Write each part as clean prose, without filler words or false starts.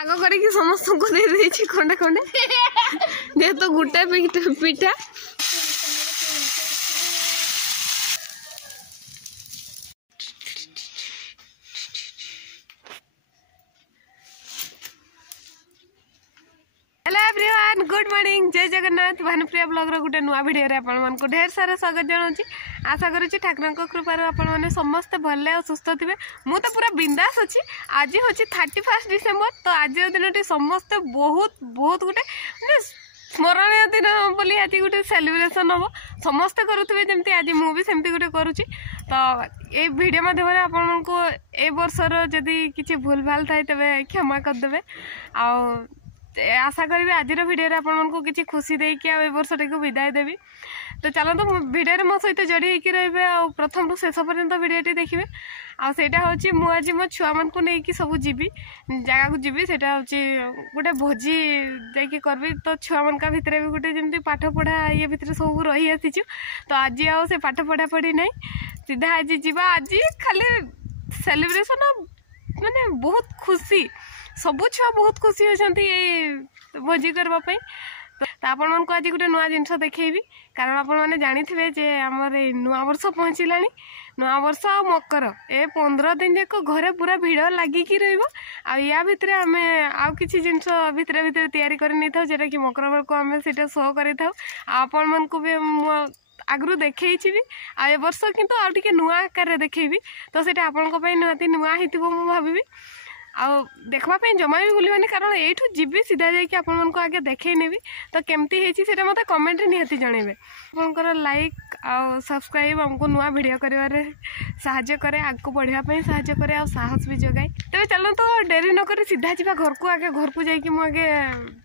भाग करके समस्त को दे देछि खंडे खंडे जेहेतु गुटे पिठा हेलो एवरीवन गुड मॉर्निंग जय जगन्नाथ भानुप्रिया ब्लॉग रो गुटे नुआ वीडियो रे आपण मन को ढेर सारा स्वागत जणाउची आशा करूची ठाकुर को कृपा आपण माने समस्त भले और सुस्थ थिबे मु तो पूरा बिंदास अछि आज होची 31 डिसेंबर तो आज दिनटी समस्त बहुत बहुत गुटे स्मरणीय दिन बोली आज गोटे सेलिब्रेशन हम समस्त करुवे जमी आज मुझे सेमती गोटे करुच्ची तो ये वीडियो माध्यम आपण को ए वर्षर जदि किसी भूल भाल थाए तेरे क्षमा करदे आशा करी आज वीडियो आपन को किसी खुशी देकी आ वर्ष टी विदाय देवी तो चलते वीडियो मो सहित जोड़ी होकर रे प्रथम टू शेष पर्यंत वीडियो देखिए आईटा हूँ मुझे मो छुआ मान को लेकिन सब जीवी जगह को जीवी से गोटे भोजी जाकि करबी तो छुआ मान भितर भी गोटे जमी पाठ पढ़ा ये भितर सब रही आसीचु तो आज आउ से पाठ पढ़ा पढ़ी ना सीधा आज जीवा आज खाली सेलिब्रेशन माने बहुत खुशी सबु छुआ बहुत खुशी होती भोजी करने तो आपण मन को आज गोटे नुआ जिनस देखी कारण आपण मैंने जानी थे जे आमर नुआ वर्ष पहुँचला नुआ वर्ष आ मकर ए 15 दिन जाक घरे पूरा भिड़ लगिकी या भितर आम आउ कि जिनस भितर भितर तैयारी कर नहीं था जेटा कि मकर बेलू आम से शो कर आपण मन को भी आगु देखी भी आ वर्ष किंतु आउ टिके नुआ आकार देखी तो सीटा आपण निहाती नुआ हो भावी आ देखापी जमा भी भूलवानी कारण यू जीवी सीधा जाकि आपण आगे देखई नेबी तो केमती है मत कमेंट निहाती जनइबे आपंकर लाइक आ सब्सक्राइब हमको नुआ वीडियो करिवारे साहाय्य करे आगको बढ़िया साहाय्य करे आ साहस भी जगाए तेज चलो तो डेरी नक सीधा जा घर को आगे घर को जाकि मुझे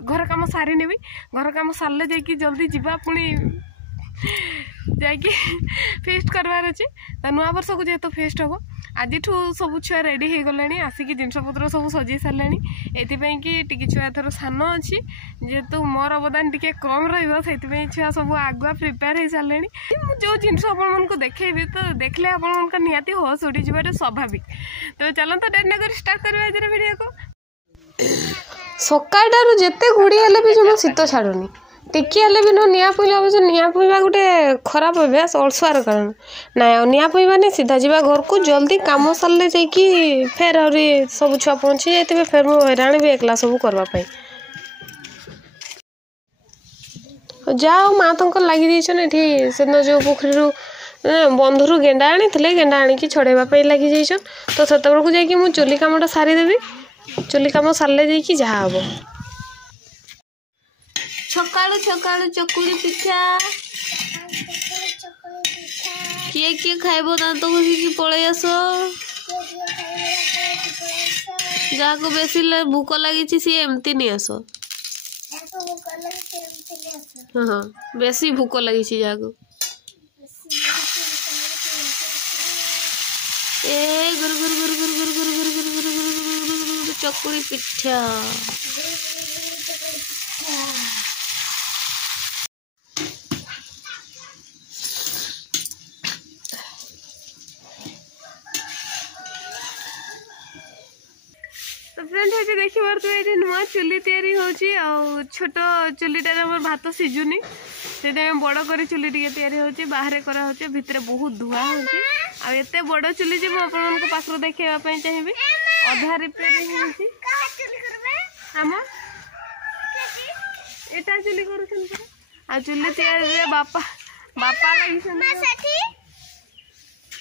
घर काम सारी नेबी घर काम सारे जाकि जल्दी जीवा पुणी जाकि फेस्ट करवार अच्छे तो नुआ वर्ष को जेहेतु फेस्ट हम आज सब छुआ रेडी हो गले आसिक जिनपतर सब सजे सारे ये कि छुआ थर सान अच्छी जेहेतु मोर अवदान टी कम रही छुआ सब आगुआ प्रिपेयर हो सारे जो जिनस आपको देखेबी तो देखले आप निहाती होश उड़ी जाए स्वाभाविक तो चलते डेरी नगर स्टार्ट करवा आज वीडियो को सकाळटारू जेते घुड़ी हेले भी जमा शीत छाड़ुनी टिकी हेले भी निआ पुईला अवश्य निआ पुईवा गोटे खराब अभ्यास अल्सुआर कारण ना निआ पुईबानी सीधा जावा घर को जल्दी काम सारे जाकि फेर आहरी सब छुआ पहुँची जाते फेर मु हैरान भी एकला सब करवाई जाओ माँ तक लगी से जो पोखरी बंधुर गेंडा आनी गेंडा आणिकी छड़ाई लगी जाइछन तो से को जाकि मु चुली कामटा सारीदेवी चुली कम सारे जाकि जहाँ हम सकाळु सकाळु चकुली पिठा किए किए खाइबो दांत घषिकी पलि आस जहाँ को बेसी भूक लगी सी एमती नहीं आस हाँ बेसी भूक लगी जहाँ को ए गुर गुर गुर गुर गुर गुर गुर गुर गुर गुर चकुली पिठा तो फ्रेंड ये देखी पार्थे ये नुआ चुली तैयारी होची आ छोट चुलीटार भात सीझुनी से बड़ कर चुली टे तैयारी होची बाहर करा होची भितर बहुत धुआ होची आ एते बड़ चुली जे मु आपन को पाखरो देखेबा पई चाहिबी आधा रिपेयर होची हम एटा चुली करूछन आ चुली तैयारी रे बापा बापा लागि सन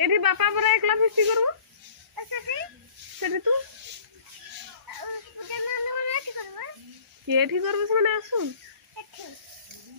एठी बापा पर एकला फिस्टी करबो सेठी तू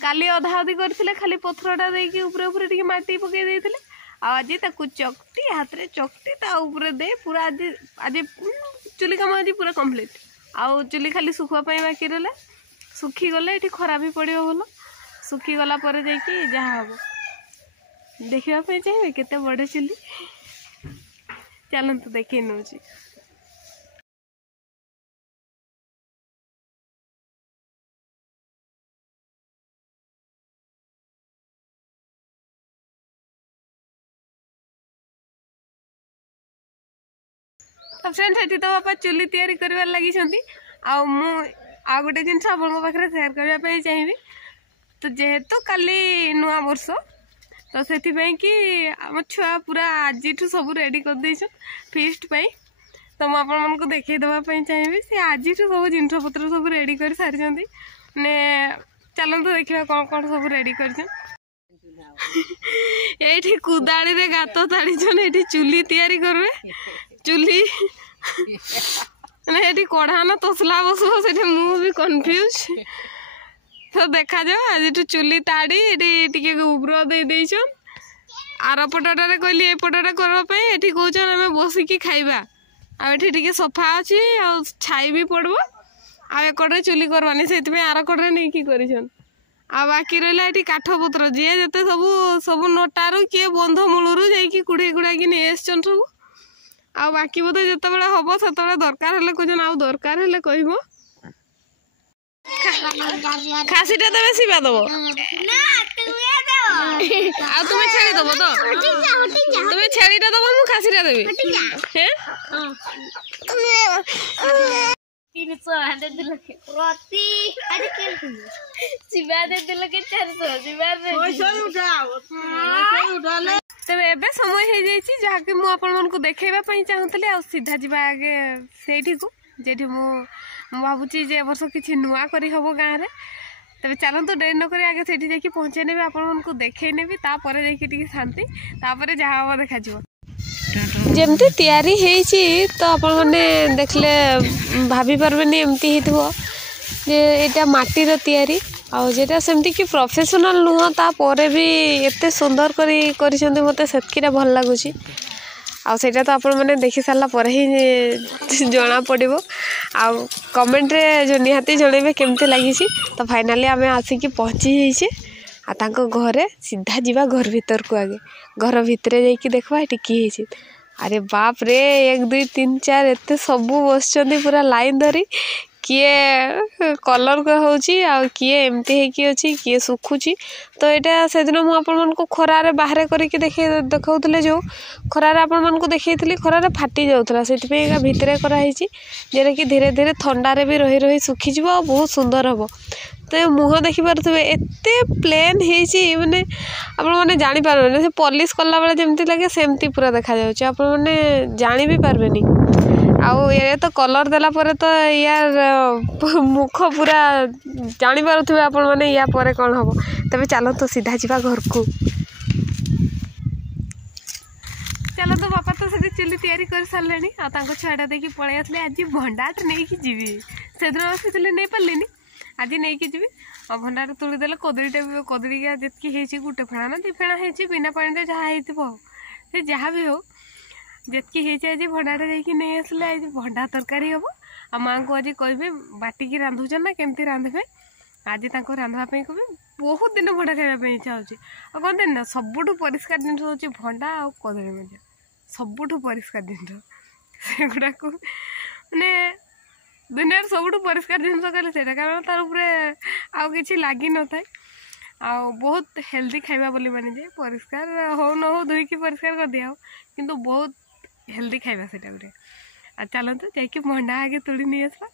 काली अधा अधी करथिले खाली पथरटा देकी ऊपर ऊपर टिके माटी पके देथिले आज ताकू चकटी हाथ रे चकटी ता ऊपर दे पूरा आज आज चुली काम आज पूरा कंप्लीट आउ चुली खाली सुखवा पई बाकी रहले सुखी गले एठी खरा भी पड़ियो भलो सुखी गला पर जाकि जहाँ हम देखिबा पई चाहिए केते बड़ चुली चलंतु देखि नउची तो फ्रेंड्स ये तो बापा चुली तैयारी कर लगी आ गोटे जिनस आप पाखे सेयार करने चाहिए। तो जेहेतु काली नुआ वर्ष तो से कि आम छुआ पूरा आज सब रेडी कर देछन फीस्ट पाई। तो मुझे आपको देखई देवाई चाहिए सी आज सब जिनस पत्र सब रेडी कर सारी ने चलते देखा कौन कौन सब रेडी कर ये कुदाड़ी रे गात ताड़ी ये चुली तैयारी करवे चुली ये कढ़ा ना तसला बसब से भी कन्फ्यूज। तो देखा जाओ आज चुली ताड़ी ये उग्र दे आर पटटा कहली एपटा करवाई कौन आम बसिकी खाइबा आठे सफा अच्छी छाई भी पड़ो आकड़े चुली करवानी से आर कड़े नहीं कर बाकी रहा ये काठपत्र जी जिते सब सब नटारू किए बंध मूलू जा कुड़े कुड़ाक नहीं आसन सब आ बाकी बोधे जो हम से दरकार हेल्ले कौन आउ दरकार हेल्ले कह खासीटा देवे सिवा दब तुम्हें छेड़ी दब तो तुम्हें छेड़ीटा दब मु खासीटा देवी तेरे समय हो जाए जहाँकि मुझे देखा चाहूली आ सीधा जी आगे से जेठी भावुची जे वर्ष किसी नुआ करी हम गाँव में तेरे चलतु डेरी नक आगे से पहुँचे ने आपको देखई नेबी जाकि शांति जहाँ हम देखा जमती तैयारी है तो आपण मैंने देखले भाभी पार्बेनी एमती हो ये माटीर तैयारी आटा सेमती कि प्रोफेशनल नुह तापर भी एत सुंदर कर मत से भल लगुच आटा तो आपण मैंने देखी सारा पर ही जना पड़ो आउ कमेंट रे जो निहाती जनइबे केमती लगी। तो फाइनाली आम आसिक पहुँची जाइए घरे सीधा जीवा घर भीतर को आगे घर भितर जाकि देखा ये किए अरे बाप रे 1 2 3 4 एत सब बस पूरा लाइन धरी किए कलर हो किए एमती होची किए सुखुची। तो यहाँ से दिन मुझे खरारे बाहर करके देखा जो खरारे आपण देखी खरारे फाटी जाऊला से भितर कराई जेटा कि धीरे धीरे थंडारे भी रही रही सुखीज बहुत सुंदर हम। तो मुह देखिपे एत प्लेन हो मैंने आपने जापारे से पॉलिश कला बेले जमती लगे सेमती पूरा देखा आपने जानी भी पार्बेनी आउ ये तो कलर देला परे तो यार मुख पूरा जानी पारुथिबे आपण माने या परे कौन हम। तबे चलो तो सीधा जीवा घर को चलो तो बापा तो से चुली तैयारी कर सारे आ छुआटा देखिए पलि आसले आज भंडाट नहीं कि जीवी से दिन आसी नहीं पार्ली आज नहीं कि जीवी और भंडार तुलीदेले कदड़ी जी गोटे फेणा ना 2 फेणा हो बिना पानी जहाँ हो जहाँ भी हो जितकी आज भंडारे जाकि नहीं आसले आज भंडा तरकारी हम आ माँ को आज कहे बाटिकी रांधुचन ना केमती रांधे आज रांधवाई कहे बहुत दिन भंडा खावाई इच्छा हो कहते ना सबुठ परिष्कार जिन हूँ भंडा आ कदली मजा सबुठ परिष्कार जिन सेगुड़ाक मैंने दुनिया सबुठ परिष्कार जिन कहले से कारण तार आउ कि लगी न था आ बहुत हेल्दी खाइबा बोली माने जे परिष्कार हो न हो धोईकी परिष्कार कर दिया किंतु बहुत हेल्दी खाइबा से आ चलते जाकि भंडा आगे तुली नहीं आसला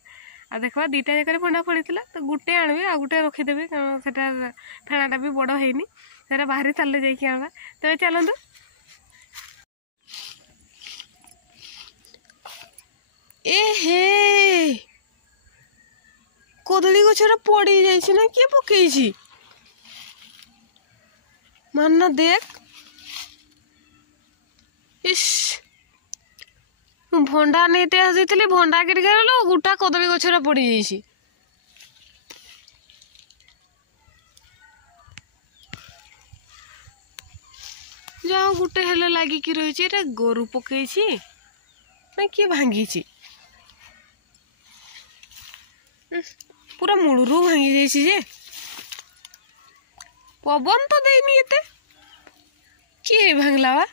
आ देखा 2टा जगह भंडा पड़ता तो गोटे आणवी आ गोटे रखीदेवी कारण से फेणाटा भी बड़ हैनी से बाहरी चलले जाकि आना। तो चलते ए हे कदली गछटा पड़ी जाइए ना किए पकई मानना देख इस भंडा नहीं आसी भंडा के गोटा कदली गछरा पड़ी जाइए जाओ गोटे हेले लागिकी रही गोरु पकई ना किए भांगी पूरा मूलरू भांगी जाइए पवन तो देनी एते किए भांगला वा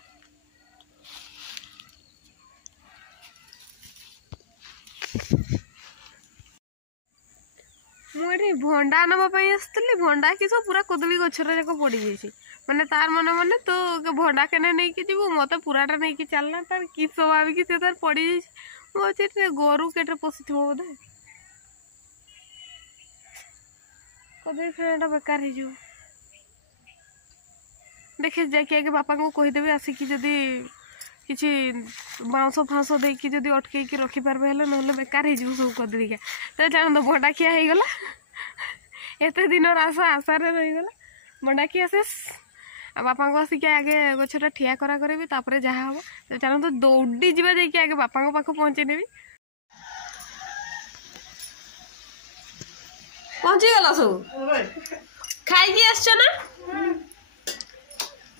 मुझे भंडा नापी आसती भंडा कि सब पूरा कदली गछर जाक पड़ जाइए माने तार मन मन तो भंडा केने नहीं कि जीव मत पूराटा नहीं कि चलना तार कि स्वाभाविक से तार पड़ जाइए गोरु केटे पशि बोधे कदली खाना बेकार हो देखे जाकि आगे बापा को कहीदेवी आसिक जदि किसी बाउंस फाउंस देकी जदि अटकई रखिपारे ना बेकार हो सब कदली क्या तो जान तो बड़ा खिया हो गला एत दिन आशा आशार रहीगला बड़ा खिया शेष आ बापा को आसिक आगे गछटा ठिया करा करेबी तापर जहाँ हम तो चलो तो दौड़ी जा जाकि आगे बापा पाख पहुँचेदेवी पहुँचीगला सब खाई आस ना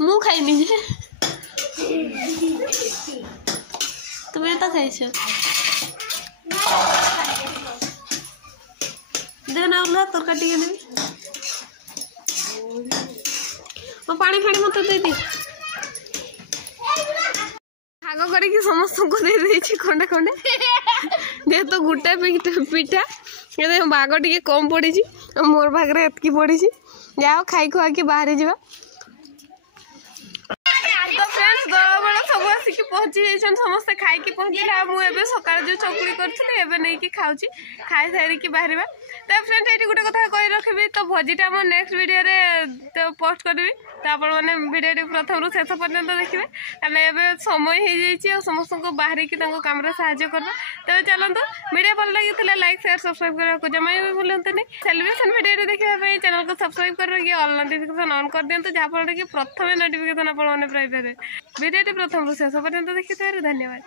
मु खाइनी तुम्हें तो खाई देना तरकारी टे देवी मो पानी फाणी मत दे भाग करके समस्त को दे देछि खंडे खंडे जेहेतु गोटे पिठा ये भाग टे कम पड़ी मोर भाग एतकी पड़ी जाओ खाई खुआ के बाहर जा तो फ्रेंड्स दलबड़ सब आसिक पहुँची जाइछन समस्ते खाई पहुँचला मुझे सकाल जो चकुड़ी करी नहीं खाऊँ खाई सारिकी बाहर तो फ्रेंड्स ये गोटे कथा कही रखी तो भोजीटा मुझे नेक्स्ट वीडियो तो पोस्ट करी तो आप भिडियो प्रथम रू शेष पर्यंत देखिए कहीं समय हो जाए समस्त को बाहर की कम साहय करवा तेज चलते वीडियो भल लगी लाइक शेयर सब्सक्राइब करने को जमा भी भूलते नहीं सेलिब्रेशन वीडियो देखा चैनल को सब्सक्राइब करके ऑल नोटिफिकेशन ऑन कर दिखाँ जहाँफल कि प्रथम नोटिफिकेशन आप पाइपर वीडियो प्रथम रू शेष पर्यंत देखिए धन्यवाद।